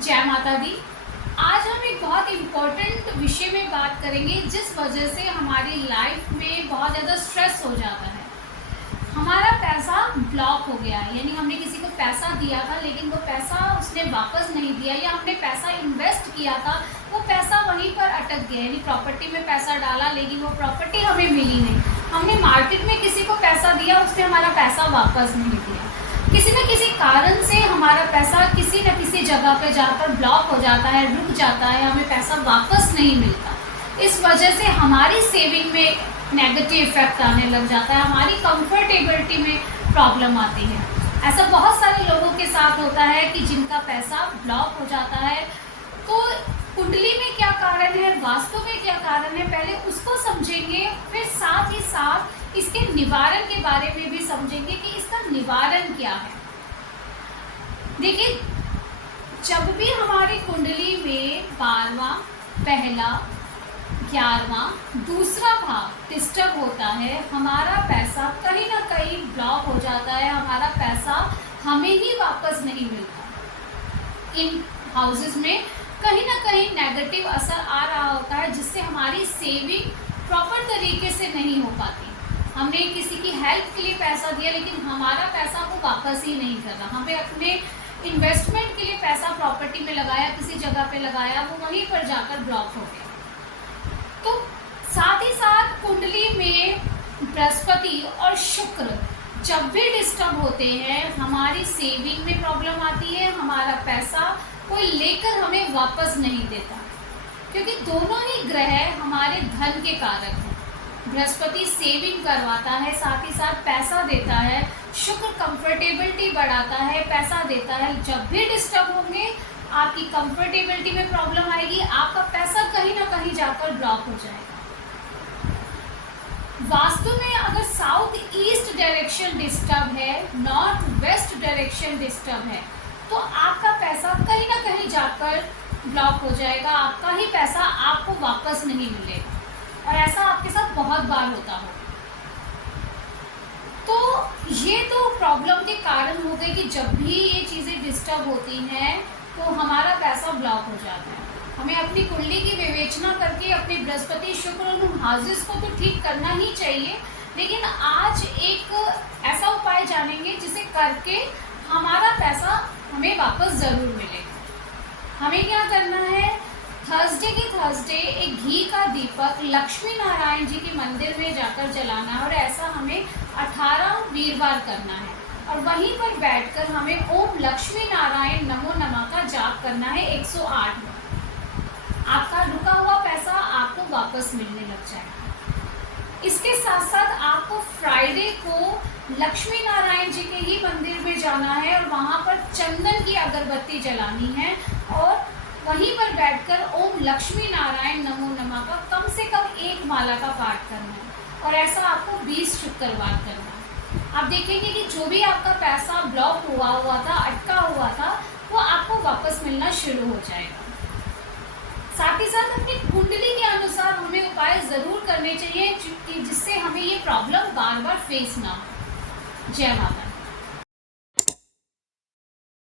जय माता दी। आज हम एक बहुत इम्पोर्टेंट विषय में बात करेंगे जिस वजह से हमारी लाइफ में बहुत ज़्यादा स्ट्रेस हो जाता है। हमारा पैसा ब्लॉक हो गया है, यानी हमने किसी को पैसा दिया था लेकिन वो पैसा उसने वापस नहीं दिया, या हमने पैसा इन्वेस्ट किया था वो पैसा वहीं पर अटक गया। यानी प्रॉपर्टी में पैसा डाला लेकिन वो प्रॉपर्टी हमें मिली नहीं। हमने मार्केट में किसी को पैसा दिया, उसने हमारा पैसा वापस नहीं दिया। किसी न किसी कारण से हमारा पैसा किसी न किसी जगह पे जाकर ब्लॉक हो जाता है, रुक जाता है, हमें पैसा वापस नहीं मिलता। इस वजह से हमारी सेविंग में नेगेटिव इफेक्ट आने लग जाता है, हमारी कंफर्टेबिलिटी में प्रॉब्लम आती है। ऐसा बहुत सारे लोगों के साथ होता है कि जिनका पैसा ब्लॉक हो जाता है। तो कुंडली में क्या कारण है, वास्तु में क्या कारण है, पहले उसको समझेंगे, फिर साथ ही साथ इसके निवारण के बारे में भी समझेंगे कि इसका निवारण क्या है। देखिए, जब भी हमारी कुंडली में 12वां, पहला, 11वां, दूसरा भाव डिस्टर्ब होता है, हमारा पैसा कहीं ना कहीं ब्लॉक हो जाता है, हमारा पैसा हमें ही वापस नहीं मिलता। इन हाउसेस में कहीं ना कहीं नेगेटिव असर आ रहा होता है, जिससे हमारी सेविंग प्रॉपर तरीके से नहीं हो पाती। हमने किसी की हेल्प के लिए पैसा दिया लेकिन हमारा पैसा वो वापस ही नहीं कर रहा। हमें अपने इन्वेस्टमेंट के लिए पैसा प्रॉपर्टी में लगाया, किसी जगह पे लगाया, वो वहीं पर जाकर ब्लॉक हो गया। तो साथ ही साथ कुंडली में बृहस्पति और शुक्र जब भी डिस्टर्ब होते हैं, हमारी सेविंग में प्रॉब्लम आती है, हमारा पैसा कोई लेकर हमें वापस नहीं देता, क्योंकि दोनों ही ग्रह हमारे धन के कारक हैं। बृहस्पति सेविंग करवाता है, साथ ही साथ पैसा देता है। शुक्र कंफर्टेबिलिटी बढ़ाता है, पैसा देता है। जब भी डिस्टर्ब होंगे, आपकी कंफर्टेबिलिटी में प्रॉब्लम आएगी, आपका पैसा कहीं ना कहीं जाकर ब्लॉक हो जाएगा। वास्तु में अगर साउथ ईस्ट डायरेक्शन डिस्टर्ब है, नॉर्थ वेस्ट डायरेक्शन डिस्टर्ब है, तो आपका पैसा कहीं ना कहीं जाकर ब्लॉक हो जाएगा, आपका ही पैसा आपको वापस नहीं मिलेगा। और ऐसा आपके साथ बहुत बार होता हो। तो ये तो प्रॉब्लम के कारण हो गए कि जब भी ये चीज़ें डिस्टर्ब होती हैं तो हमारा पैसा ब्लॉक हो जाता है। हमें अपनी कुंडली की विवेचना करके अपने बृहस्पति शुक्र और हाउसेस को तो ठीक करना ही चाहिए, लेकिन आज एक ऐसा उपाय जानेंगे जिसे करके हमारा पैसा हमें वापस ज़रूर मिलेगा। हमें क्या करना है, थर्सडे के थर्सडे एक घी का दीपक लक्ष्मी नारायण जी के मंदिर में जाकर जलाना है, और ऐसा हमें 18 वीरवार करना है। और वहीं पर बैठकर हमें ओम लक्ष्मी नारायण नमो नमः का जाप करना है 108 बार। आपका रुका हुआ पैसा आपको वापस मिलने लग जाएगा। इसके साथ साथ आपको फ्राइडे को लक्ष्मी नारायण जी के ही मंदिर में जाना है और वहाँ पर चंदन की अगरबत्ती जलानी है, और वहीं पर बैठकर ओम लक्ष्मी नारायण नमो नमः का कम से कम 1 माला का पाठ करना है। और ऐसा आपको 20 शुक्रवार करना है। आप देखेंगे कि जो भी आपका पैसा ब्लॉक हुआ था, अटका हुआ था, वो आपको वापस मिलना शुरू हो जाएगा। साथ ही साथ अपनी कुंडली के अनुसार हमें उपाय ज़रूर करने चाहिए जिससे हमें ये प्रॉब्लम बार बार फेस ना हो। जय माता।